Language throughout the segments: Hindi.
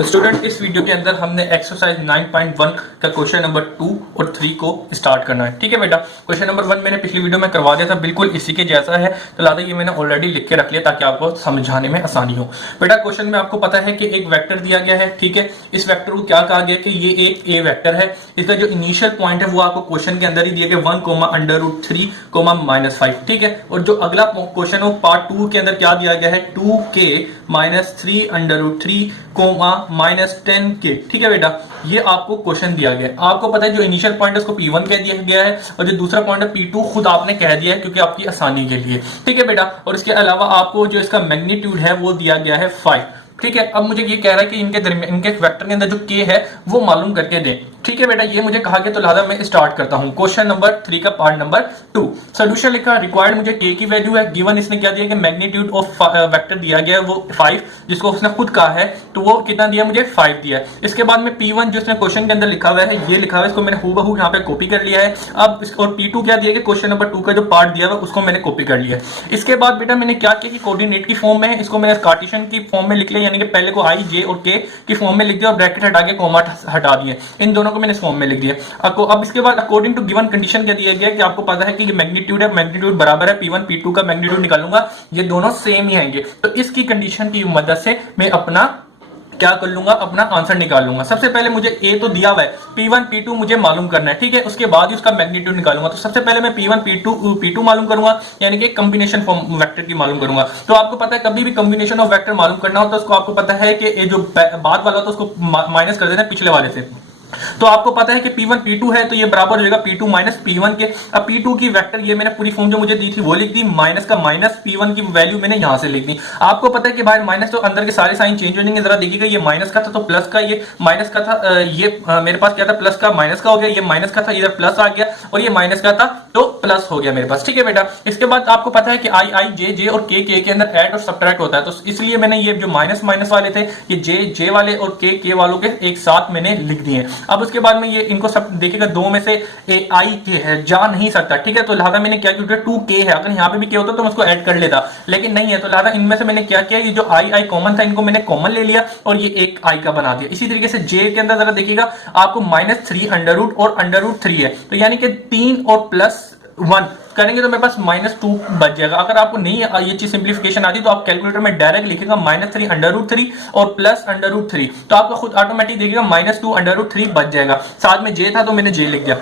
स्टूडेंट इस वीडियो के अंदर हमने एक्सरसाइज 9.1 का क्वेश्चन नंबर 2 और 3 को स्टार्ट करना है। ठीक है बेटा, क्वेश्चन नंबर 1 मैंने पिछली वीडियो में करवा दिया था, बिल्कुल इसी के जैसा है, तो लिहाजा ये मैंने ऑलरेडी लिख के रख लिया ताकि आपको समझाने में आसानी हो। बेटा क्वेश्चन में आपको पता है कि एक वेक्टर दिया गया है, ठीक है। इस वेक्टर को क्या कहा गया कि ये एक ए वेक्टर है। इसका जो इनिशियल पॉइंट है वो आपको क्वेश्चन के अंदर ही दिया गया 1,√3,5, ठीक है। और जो अगला क्वेश्चन है पार्ट 2 के अंदर क्या दिया गया है 2k-3√3,-10k, ठीक है बेटा। ये आपको क्वेश्चन दिया गया है। आपको पता है जो इनिशियल पॉइंट है उसको P1 कह दिया गया है और जो दूसरा पॉइंट है P2 खुद आपने कह दिया है क्योंकि आपकी आसानी के लिए, ठीक है बेटा। और इसके अलावा आपको जो इसका मैग्नीट्यूड है वो दिया गया है 5, ठीक है। अब मुझे ये कह रहा है कि इनके दरमियान इनके वेक्टर के अंदर जो k है वो मालूम करके दें, ठीक है बेटा। ये मुझे कहा गया तो लिहाजा मैं स्टार्ट करता हूं। क्वेश्चन नंबर 3 का पार्ट नंबर 2 सॉल्यूशन लिखा। रिक्वायर्ड मुझे k की वैल्यू है, गिवन इसने क्या दिया कि मैग्नीट्यूड ऑफ वेक्टर दिया गया है वो 5, जिसको उसने खुद कहा है, तो वो कितना दिया मुझे 5 दिया है। इसके बाद में P1 जो इसने क्वेश्चन के अंदर लिखा हुआ है ये लिखा हुआ है, इसको मैंने हूबहू यहाँ पे कॉपी कर लिया है। अब और P2 क्या दिया कि क्वेश्चन नंबर 2 का जो पार्ट दिया हुआ उसको मैंने कॉपी कर लिया है। इसके बाद बेटा मैंने क्या किया कि कोऑर्डिनेट की फॉर्म में इसको मैंने कार्टेशियन की फॉर्म में लिख लिया, यानी कि पहले को I, J और K की फॉर्म में लिख दिया और ब्रैकेट हटा के कॉमा हटा दिए, इन दोनों को मैंने इस फॉर्म में लिख दिया। अब इसके बाद अकॉर्डिंग टू गिवन कंडीशन क्या दिया गया कि आपको पता है कि ये मैग्नीट्यूड है, मैग्नीट्यूड बराबर है P1 P2 का मैग्नीट्यूड निकालूंगा, ये दोनों सेम ही आएंगे। तो इसकी कंडीशन की मदद से मैं अपना क्या कर लूंगा, अपना आंसर निकाल लूंगा। सबसे पहले मुझे ए तो दिया हुआ है, P1 P2 मुझे मालूम करना है, ठीक है। उसके बाद ही उसका मैग्नीट्यूड निकालूंगा। तो सबसे पहले मैं P1 P2 मालूम करूंगा, यानी कि कॉम्बिनेशन फॉर्म वेक्टर की मालूम करूंगा। तो आपको पता है कभी भी कॉम्बिनेशन ऑफ वेक्टर मालूम करना हो तो उसको आपको पता है कि ये जो बाद वाला होता है उसको माइनस कर देना है पिछले वाले से। तो आपको पता है कि P1 P2 है तो ये बराबर हो जाएगा P2 माइनस P1 के। अब P2 की वेक्टर ये मैंने पूरी फॉर्म जो मुझे दी थी वो लिख दी, माइनस का माइनस P1 की वैल्यू मैंने यहां से लिख दी। आपको पता है कि बाहर माइनस तो अंदर के सारे साइन चेंज हो जाएंगे। जरा देखिएगा, ये माइनस का था तो प्लस का, ये माइनस का था, ये मेरे पास क्या था प्लस का माइनस का हो गया, ये माइनस का था इधर प्लस आ गया और ये माइनस का था तो प्लस हो गया मेरे पास, ठीक है बेटा। इसके बाद आपको पता है कि I J J और K के अंदर ऐड और सब्ट्रैक्ट होता है, तो इसलिए मैंने ये जो माइनस माइनस वाले थे ये J वाले और K वालों के एक साथ मैंने लिख दिए। अब उसके बाद में इनको सब देखिएगा, दो में से आई के है, जा नहीं सकता, ठीक है। तो लिहाजा मैंने क्या किया 2k है, अगर यहाँ पे भी क्या होता तो मैं उसको ऐड कर लेता, लेकिन नहीं है। तो लिहाजा इनमें से मैंने क्या किया, ये जो आई कॉमन था इनको मैंने कॉमन ले लिया और ये एक आई का बना दिया। इसी तरीके से जे के अंदर जरा देखिएगा, आपको -3 अंडर रूट और अंडर रूट 3 है, तो यानी कि 3 और +1 करेंगे तो मेरे पास -2 बच जाएगा। अगर आपको नहीं ये चीज सिंप्लीफिकेशन आती तो आप कैलकुलेटर में डायरेक्ट लिखेगा -3 अंडर रूट 3 और प्लस अंडर रूट 3, तो आपका खुद ऑटोमेटिक देखिएगा -2 अंडर रूट 3 बच जाएगा। साथ में जे था तो मैंने जे लिख दिया।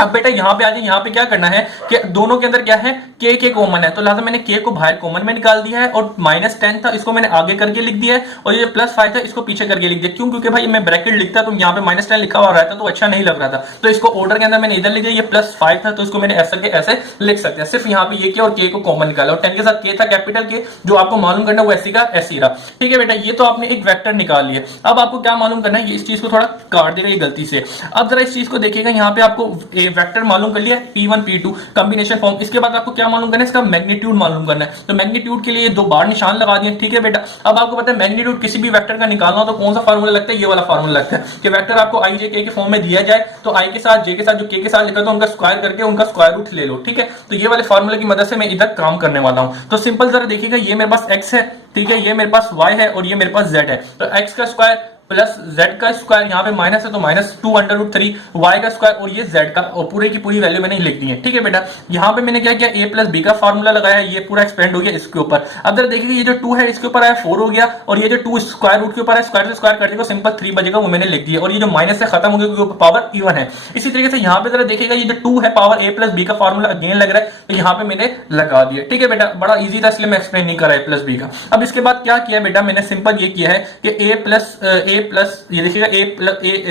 अब बेटा यहाँ पे आ जाए, यहाँ पे क्या करना है कि दोनों के अंदर क्या है k कॉमन है, तो लिहाजा मैंने k को बाहर कॉमन में निकाल दिया है और -10 था इसको मैंने आगे करके लिख दिया है और ये +5 था इसको पीछे करके लिख दिया। क्यों? क्योंकि भाई मैं ब्रैकेट लिखता तो यहाँ पे -10 लिखा हुआ रहता तो अच्छा नहीं लग रहा था, तो इसको ऑर्डर के अंदर मैंने इधर लिख दिया। ये +5 था तो इसको मैंने ऐसे के ऐसे लिख सकते हैं, सिर्फ यहाँ पे ये k और k को कॉमन निकाला और 10 के साथ k था कैपिटल K, जो आपको मालूम करना वो ऐसी का ऐसी रहा, ठीक है बेटा। ये तो आपने एक वेक्टर निकाल लिया। अब आपको क्या मालूम करना है, इस चीज को थोड़ा काट देगा ये गलती से। अब जरा इस चीज को देखिएगा, यहाँ पे आपको वेक्टर मालूम कर P1 P2 कॉम्बिनेशन फॉर्म। इसके बाद आपको क्या मालूम करना है, इसका मैग्नीट्यूड मालूम करना है। तो मैग्नीट्यूड के लिए 2 बार निशान लगा दिए, ठीक है बेटा। अब आपको पता है मैग्नीट्यूड किसी भी वेक्टर का निकालना हो तो कौन सा फार्मूला लगता है, ये वाला फार्मूला लगता है कि वेक्टर आपको I J K के फॉर्म में दिया जाए तो I के साथ J के साथ जो K के साथ लिखा था उनका स्क्वायर करके उनका स्क्वायर रूट ले लो, ठीक है। तो ये वाले फार्मूले की मदद से मैं इधर काम करने वाला हूं। तो सिंपल जरा देखिएगा, ये मेरे पास x है, ठीक है, ये मेरे पास y है और ये मेरे पास z है। तो x का स्क्वायर प्लस z का स्क्वायर, यहाँ पे माइनस है तो -2 अंडर रूट 3, y का स्क्वायर और ये z का, और पूरे की पूरी वैल्यू मैंने लिख दी है, ठीक है बेटा। यहाँ पे मैंने क्या किया a प्लस b का फार्मूला लगाया, ये पूरा एक्सपेंड हो गया इसके ऊपर। अब जरा देखिए, ये जो 2 है इसके ऊपर आया 4 हो गया और ये जो 2 स्क्वायर रूट के ऊपर है, स्क्वायर से स्क्वायर कर देगा सिंपल 3 बजेगा, वो मैंने लिख दिया। और ये जो माइनस से खत्म हो गया क्योंकि पावर इवन है। इसी तरीके से यहाँ पे जरा देखिएगा, ये जो 2 है पावर a प्लस b का फार्मूला अगेन लग रहा है, तो यहाँ पे मैंने लगा दिया, ठीक है बेटा। बड़ा ईजी था इसलिए मैं एक्सप्लेन नहीं कर रहा a प्लस b का। अब इसके बाद क्या किया बेटा, मैंने सिंपल ये किया है कि a प्लस ये देखिए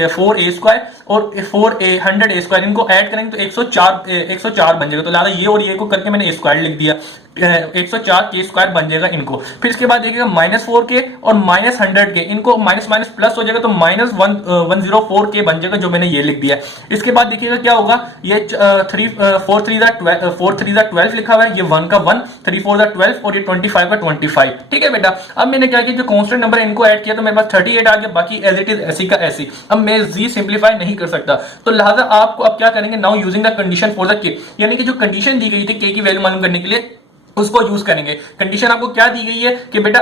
A4A स्क्वायर और 100A स्क्वायर, इनको ऐड करेंगे तो 104 बन जाएगा। तो लिहाजा ये और ये को करके मैंने A स्क्वायर लिख दिया, 104 के स्क्वायर बन जाएगा इनको। फिर इसके बाद देखिएगा -4k और -100k, इनको माइनस माइनस प्लस हो जाएगा तो -104k बन जाएगा, जो मैंने ये लिख दिया। इसके बाद देखिएगा क्या होगा, ये 4 3 12 लिखा हुआ है, ये 1 का 1, 3 4 12 और ये 25 का 25, ठीक है बेटा। अब मैंने क्या किया, जो कांस्टेंट नंबर इनको ऐड किया तो मेरे पास 38 आ गया, बाकी एज इट इज ऐसी का ऐसी। अब मैं जी सिंप्लीफाई नहीं कर सकता, तो लिहाजा आपको अब क्या करेंगे, now using the condition for the के, यानी कि जो कंडीशन दी गई थी के की वैल्यू मालूम करने के लिए उसको यूज करेंगे। कंडीशन आपको क्या दी गई है कि बेटा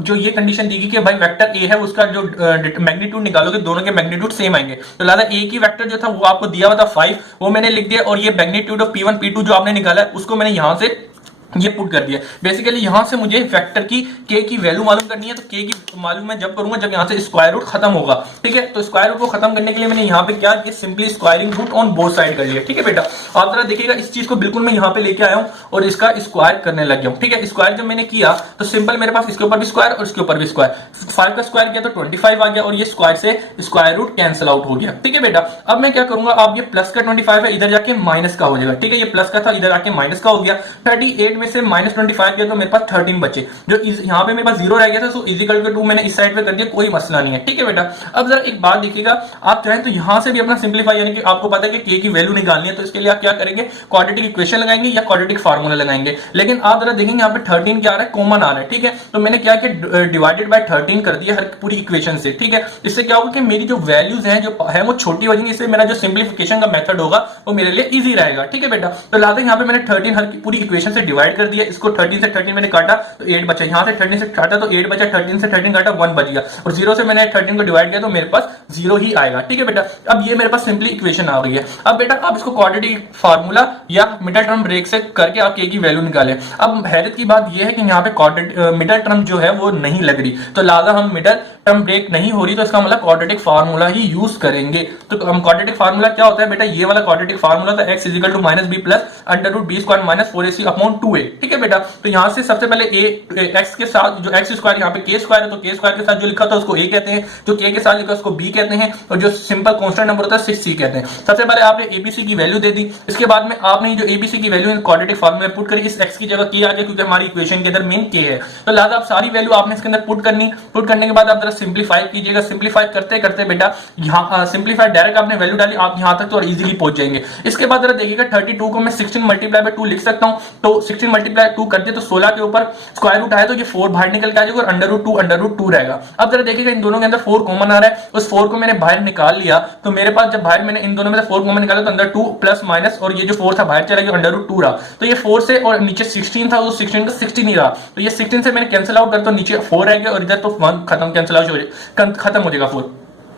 जो ये कंडीशन दी गई कि भाई वेक्टर ए है उसका जो मैग्नीट्यूड निकालोगे दोनों के मैग्नीट्यूड सेम आएंगे, तो लिहाजा ए की वेक्टर जो था वो आपको दिया हुआ था 5, वो मैंने लिख दिया, और ये मैग्नीट्यूड ऑफ P1 P2 जो आपने निकाला है उसको मैंने यहां से ये पुट कर दिया। बेसिकली यहां से मुझे वेक्टर की के की वैल्यू मालूम करनी है, तो के की मालूम मैं जब करूंगा जब यहां से स्क्वायर रूट खत्म होगा। ठीक है, तो स्क्वायर रूट को खत्म करने के लिए मैंने यहां पे क्या किया, simply squaring root on both side कर लिया। ठीक है बेटा, आप जरा देखिएगा इस चीज को बिल्कुल मैं यहां पे लेके आया हूं और इसका स्क्वायर करने लग गया हूं। ठीक है, स्क्वायर जब मैंने किया तो सिंपल मेरे पास इसके ऊपर भी स्क्वायर और इसके ऊपर भी स्क्वायर, 5 का स्क्वायर किया तो 25 आ गया, और ये स्क्वायर से स्क्वायर रूट कैंसिल आउट हो गया। ठीक है बेटा, अब मैं क्या करूंगा, अब ये प्लस का 25 है इधर जाके माइनस का हो जाएगा। ठीक है, ये प्लस का था इधर आके माइनस का हो गया। 38 में से माइनस 25 किया तो मेरे पास 13 बचे, जो यहाँ पे मेरे पास 0 रह गया था, सो इजिकल टू 2 मैंने इस साइड पे कर दिया, कोई मसला नहीं है। ठीक है बेटा, अब जरा एक बात देखिएगा, आप चाहें तो यहां से भी अपना सिंप्लीफाई, यानी कि आपको पता है कि के की वैल्यू निकालनी है, तो इसके लिए आप क्या करेंगे, क्वाड्रेटिक इक्वेशन लगाएंगे या क्वाड्रेटिक फार्मूला लगाएंगे। लेकिन आप जरा देखेंगे यहाँ पे 13 क्या आ रहा है, कॉमन आ रहा है। ठीक है, तो मैंने क्या किया, डिवाइडेड बाय 13 कर दिया हर पूरी इक्वेशन से। ठीक है, इससे क्या होगा कि मेरी जो वैल्यूज हैं जो है वो छोटी हो जाएंगी, इससे मेरा जो सिंप्लीफिकेशन का मेथड होगा वो मेरे लिए इजी रहेगा। ठीक है बेटा, तो लाते यहाँ पे मैंने 13 हर पूरी इक्वेशन से डिवाइड कर दिया, इसको 13 से 13 मैंने काटा तो 8 बचा, यहां से 13 से काटा तो 8 बचा, 13 से 13 काटा 1 बच गया, और 0 से मैंने 13 को डिवाइड किया तो मेरे पास 0 ही आएगा। ठीक है बेटा, अब ये मेरे पास सिंपली इक्वेशन आ गई है। अब बेटा आप इसको क्वाड्रेटिक फार्मूला या मिडिल टर्म ब्रेक से करके आप के की वैल्यू निकालें। अब हैरत की बात यह है कि यहाँ पे मिडिल टर्म जो है वो नहीं लग रही, तो लिहाजा हम मिडिल टर्म ब्रेक नहीं हो रही, तो इसका मतलब क्वाड्रेटिक फार्मूला ही यूज करेंगे। तो हम क्वाड्रेटिक फार्मूला क्या होता है बेटा, ये वाला क्वाड्रेटिक फार्मूला था x equal to minus B plus under root B square minus 4ac upon 2a। ठीक है बेटा, तो यहां से सबसे पहले x के साथ जो x स्क्वायर यहाँ पे k स्क्वायर है, तो k स्क्वायर के साथ जो लिखा था उसको a कहते हैं, जो k के साथ लिखा उसको b कहते हैं, और जो सिंपल कांस्टेंट नंबर होता है 6c कहते हैं। सबसे पहले आपने abc की वैल्यू दे दी, इसके बाद में आपने जो abc की वैल्यू क्वाड्रेटिक फार्मूला में पुट करी, इस x की जगह k आ गया क्योंकि हमारी इक्वेशन के अंदर मेन k है, तो लिहाजा आप सारी वैल्यू आपने इसके अंदर पुट करनी। पुट करने के बाद आप जरा सिंप्लीफाई कीजिएगा, सिंप्लीफाई करते करते बेटा यहाँ सिंप्लीफाई डायरेक्ट आपने वैल्यू डाली, आप यहां तक तो और इजीली पहुंच जाएंगे। इसके बाद जरा देखिएगा 32 को मैं 16 मल्टीप्लाई बाय 2 लिख सकता हूं, तो 16 मल्टीप्लाई 2 कर दिया तो 16 के ऊपर स्क्वायर रूट आया तो ये 4 बाहर निकल के आ जाएगा और अंडर रूट 2 रहेगा। अब जरा देखिएगा इन दोनों के अंदर 4 कॉमन आ रहा है, उस 4 को मैंने बाहर निकाल लिया, तो मेरे पास जब बाहर मैंने इन दोनों में से 4 कॉमन निकाला तो अंदर 2 प्लस माइनस, और ये जो 4 था बाहर चला गया अंडर रूट 2 रहा, तो ये 4 से और नीचे 16 था तो 16 का 16 ही रहा, तो ये 16 से मैंने कैंसिल आउट कर तो नीचे 4 रह गया और इधर तो 1 खत्म, कैंसिल आउट खत्म हो जाएगा 4।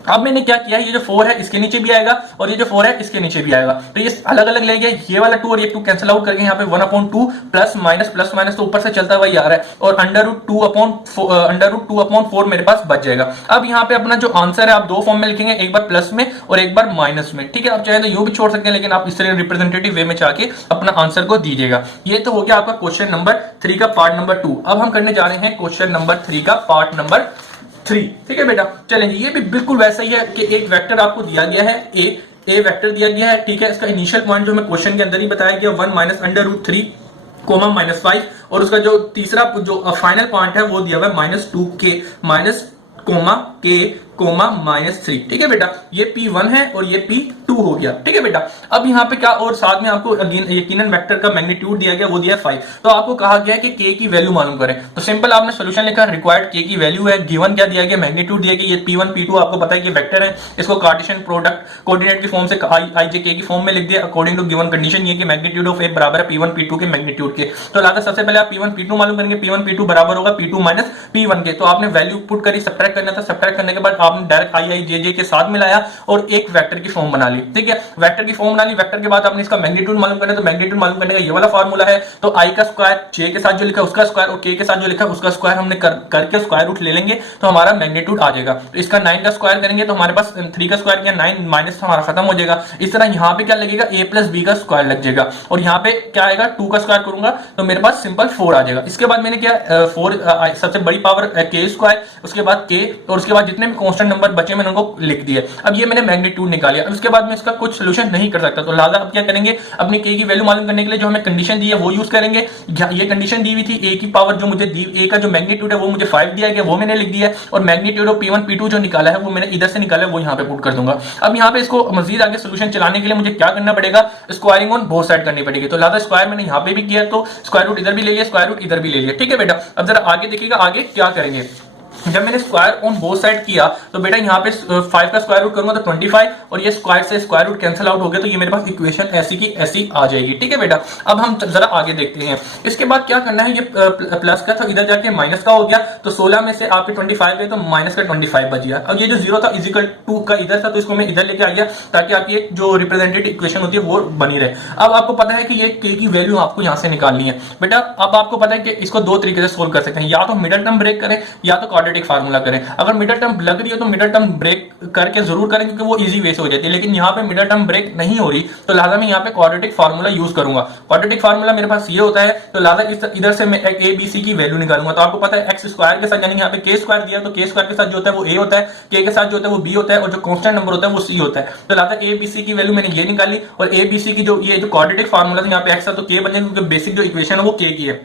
अब मैंने क्या किया, ये जो 4 है इसके नीचे भी आएगा और ये जो 4 है इसके नीचे भी आएगा, तो ये अलग अलग ले गया, ये वाला 2 और ये 2 कैंसिल आउट करके यहाँ पे 1/2 प्लस माइनस तो ऊपर से चलता हुआ आ रहा है, और अंडर रूट 2 अपॉन 4 मेरे पास बच जाएगा। अब यहाँ पे अपना जो आंसर है आप दो फॉर्म में लिखेंगे, एक बार प्लस में और एक बार माइनस में। ठीक है, आप चाहे तो यूं भी छोड़ सकते हैं, लेकिन आप इस तरह रिप्रेजेंटेटिव वे में चाहे अपना आंसर को दीजिएगा। ये तो हो गया आपका क्वेश्चन नंबर 3 का पार्ट नंबर 2। अब हम करने जा रहे हैं क्वेश्चन नंबर 3 का पार्ट नंबर 3। ठीक है बेटा, चलेंगे, ये भी बिल्कुल वैसा ही है कि एक वेक्टर आपको दिया गया है, ए वेक्टर दिया गया है। ठीक है, इसका इनिशियल पॉइंट जो हमें क्वेश्चन के अंदर ही बताया गया 1 minus under root 3 comma minus 5, और उसका जो तीसरा जो फाइनल पॉइंट है वो दिया हुआ है minus 2k minus comma k comma minus 3। ठीक है बेटा, ये P1 है और ये P2 हो गया। ठीक है बेटा, अब यहाँ पे क्या, और साथ में आपको यकीनन वेक्टर का मैग्नीट्यूड दिया गया, वो दिया 5, तो आपको कहा गया है कि k की वैल्यू मालूम करें। तो सिंपल आपने सोल्यूशन लिखा, रिक्वायर्ड k की वैल्यू है, गिवन क्या दिया गया, मैग्नीट्यूड दिया गया, ये P1 P2 आपको पता है कि वेक्टर है, इसको कार्टेशियन प्रोडक्ट कोऑर्डिनेट की फॉर्म से ijk की फॉर्म में लिख दिया अकॉर्डिंग टू गिवन कंडीशन, ये कि मैग्नीट्यूड ऑफ a बराबर है P1 P2 के मैग्नीट्यूड के। तो लादा सबसे पहले आप P1 P2 मालूम करेंगे, P1 P2 बराबर होगा P2 माइनस P1 के, तो आपने वैल्यू पुट करी, सब्ट्रैक्ट करना था, सब्ट्रैक्ट करने के बाद आपने डायरेक्ट आई जे के साथ मिलाया और एक वेक्टर की फॉर्म बना ली। ठीक है, वेक्टर की फॉर्म बना ली, वेक्टर के बाद आपने इसका मैग्नीट्यूड मालूम करना है, तो मैग्नीट्यूड मालूम करने का ये वाला फार्मूला है, तो i का स्क्वायर j के साथ जो लिखा है उसका स्क्वायर और k के साथ जो लिखा है उसका स्क्वायर हमने करके स्क्वायर रूट ले लेंगे तो हमारा मैग्नीट्यूड आ जाएगा। तो इसका 9 का स्क्वायर करेंगे तो हमारे पास 3 का स्क्वायर किया 9 माइनस हमारा खत्म हो जाएगा। इस तरह यहाँ पे क्या लगेगा, a प्लस बी का स्क्वायर लग जाएगा, और यहाँ पे क्या आएगा 2 का स्क्वायर करूंगा तो मेरे पास सिंपल 4 आ जाएगा। इसके बाद मैंने क्या 4 सबसे बड़ी पावर k स्क्वायर, उसके बाद k, और उसके बाद जितने भी कांस्टेंट नंबर बचे मैंने उनको लिख दिया। अब ये मैंने मैग्नीट्यूड निकाला, अब इसके बाद मैं इसका कुछ सोल्यूशन नहीं कर सकता, तो लिहाजा अब क्या करेंगे, अपनी k की वैल्यू मालूम करने के लिए जो हमें कंडीशन दी है वो यूज करेंगे। ये कंडीशन दी हुई थी a की पावर जो मुझे दी, a का जो मैग्नीट्यूड है वो मुझे 5 दिया गया, वो मैंने लिख दिया, और मैग्नीट्यूड ऑफ P1 P2 जो निकाला है वो मैंने इधर से निकाला है, वो यहाँ पे पुट कर दूंगा। अब यहाँ पे इसको मजीद आगे सोल्यूशन चलाने के लिए मुझे क्या करना पड़ेगा, स्क्वायरिंग ऑन बोथ साइड करनी पड़ेगी, तो लिहाजा स्क्वायर मैंने यहाँ पे भी किया, तो स्क्वायर रूट इधर भी ले लिया, स्क्वायर रूट इधर भी ले लिया। ठीक है बेटा, अब जरा आगे देखिएगा आगे क्या करेंगे। जब मैंने स्क्वायर ऑन बोथ साइड किया तो बेटा यहाँ पे 5 का स्क्वायर रूट करूंगा तो 25 और ये स्क्वायर से स्क्वायर रूट कैंसिल आउट हो गया, तो ये मेरे पास इक्वेशन ऐसी की ऐसी आ जाएगी। ठीक है बेटा, अब हम जरा आगे देखते हैं। इसके बाद क्या करना है, ये प्लस का था इधर जाके माइनस का हो गया, तो 16 में से आपके 25 गए तो माइनस का 25 बच गया। अब ये जो 0 था इजिकल 2 का इधर था, तो इसको मैं इधर लेके आ गया ताकि आपकी एक जो रिप्रेजेंटेटिव इक्वेशन होती है वो बनी रहे। अब आपको पता है कि ये k की वैल्यू आपको यहां से निकालनी है बेटा। अब आपको पता है कि इसको दो तरीके से सोल्व कर सकते हैं, या तो मिडल टर्म ब्रेक करें या तो क्वाड्रेटिक फार्मूला करें। अगर मिडल टर्म लग रही है तो मिडल टर्म ब्रेक करके जरूर करें क्योंकि वो इजी वे से हो जाती है, लेकिन यहाँ पे मिडल टर्म ब्रेक नहीं हो रही तो लिहाजा मैं यहाँ पे क्वाड्रेटिक फार्मूला यूज करूंगा। क्वाड्रेटिक फार्मूला मेरे पास ये होता है, तो लिहाजा इधर से मैं एक ए बी सी की वैल्यू निकालूंगा। तो आपको पता है एक्स स्क्वायर के साथ, यानी यहाँ पे के स्क्वायर दिया है तो के स्क्वायर के साथ जो होता है वो ए होता है, के साथ जो होता है वो बी होता है, और जो कांस्टेंट नंबर होता है वो सी होता है। तो लिहाजा ए बी सी की वैल्यू मैंने ये निकाली, और ए बी सी की जो ये जो क्वाड्रेटिक फार्मूला था यहाँ पे एक्स था तो के बने, क्योंकि बेसिक जो इक्वेशन है वो के की है।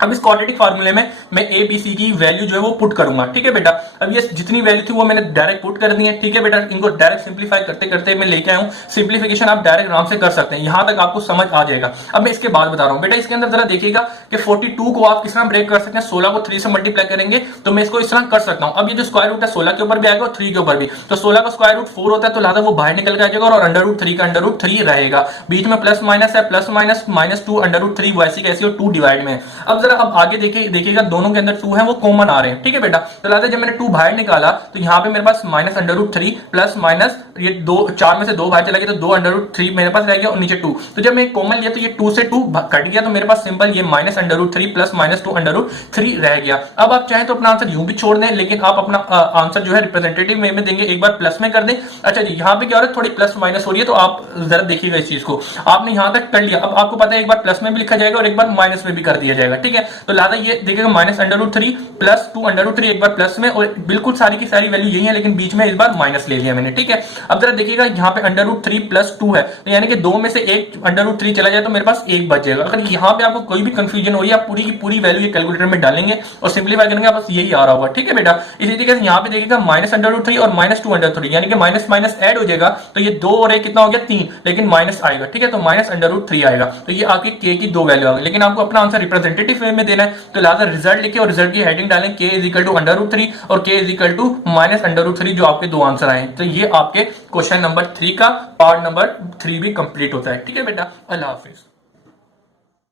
अब इस क्वाड्रेटिक फार्मूले में मैं ए बी सी की वैल्यू जो है वो पुट करूंगा। ठीक है बेटा, अब ये जितनी वैल्यू थी वो मैंने डायरेक्ट पुट कर दी है। ठीक है बेटा, इनको डायरेक्ट सिंप्लीफाई करते करते मैं लेके आया हूं। सिंप्लीफिकेशन आप डायरेक्ट आराम से कर सकते हैं, यहां तक आपको समझ आ जाएगा। अब मैं इसके बाद बता रहा हूं बेटा, इसके अंदर जरा देखिएगा कि 42 को आप किस तरह ब्रेक कर सकते हैं। 16 को 3 से मल्टीप्लाई करेंगे तो मैं इसको इस तरह कर सकता हूं। अब ये जो स्क्वायर रूट है 16 के ऊपर भी आएगा और 3 के ऊपर भी, तो 16 का स्क्वायर रूट 4 होता है, तो लिहाजा वो बाहर निकल के आ जाएगा और अंडर रूट 3 का अंडर रूट 3 रहेगा। बीच में प्लस माइनस है, प्लस माइनस -2 अंडर रूट 3 वैसी कैसी और 2 डिवाइड में। अब जरा अब आगे देखिएगा दोनों के अंदर 2 है वो कॉमन आ रहे हैं। ठीक है बेटा, तो लिहाजा जब मैंने 2 बाहर निकाला तो यहाँ पे मेरे पास minus under root 3 plus minus ये 4 में से 2 बाहर चला गया तो 2 अंडर रूट 3 मेरे पास रह गया और नीचे 2। तो जब मैं कॉमन लिया तो ये 2 से 2 कट गया, तो मेरे पास सिंपल ये minus under root 3 plus -2 under root 3 रह गया। अब आप चाहें तो अपना आंसर यूं भी छोड़ दें, लेकिन आप अपना आंसर जो है रिप्रेजेंटेटिव वे में देंगे, एक बार प्लस में कर दें। अच्छा जी, यहाँ पे क्या हो रहा है, थोड़ी प्लस माइनस हो रही है, तो आप जरा देखिएगा इस चीज को। आपने यहां तक कर लिया, अब आपको पता है एक बार प्लस में भी लिखा जाएगा और एक बार माइनस में भी कर दिया जाएगा। ठीक है, तो लिहाजा ये देखिएगा minus under root 3 plus 2 under root 3 एक बार प्लस में, और बिल्कुल सारी की सारी वैल्यू यही है, लेकिन बीच में इस बार माइनस ले लिया मैंने। ठीक है, अब जरा देखिएगा यहाँ पे अंडर रूट 3 प्लस 2 है, तो यानी कि 2 में से एक अंडर रूट 3 चला जाए तो मेरे पास 1 बच जाएगा। अगर यहाँ पे आपको कोई भी कंफ्यूजन हो रही है, आप पूरी की पूरी वैल्यू ये कैलकुलेटर में डालेंगे और सिंप्लीफाई करेंगे, बस यही आ रहा होगा। ठीक है बेटा, इसी तरीके से यहाँ पे देखिएगा माइनस अंडर रूट 3 और -2 अंडर 3, यानी कि माइनस माइनस ऐड हो जाएगा, तो ये 2 और 1 कितना हो गया 3, लेकिन माइनस आएगा। ठीक है, तो माइनस अंडर रूट 3 आएगा, तो ये आपकी के की 2 वैल्यू आ गई। लेकिन आपको अपना आंसर रिप्रेजेंटेटिव वे में देना है, तो लिहाजा रिजल्ट लिखे और रिजल्ट की हेडिंग डालें K is equal to under root 3 और K is equal to minus under root 3, जो आपके 2 आंसर आए। तो ये आपके क्वेश्चन नंबर 3 का पार्ट नंबर 3 भी कंप्लीट होता है। ठीक है बेटा, अल्लाह हाफिज।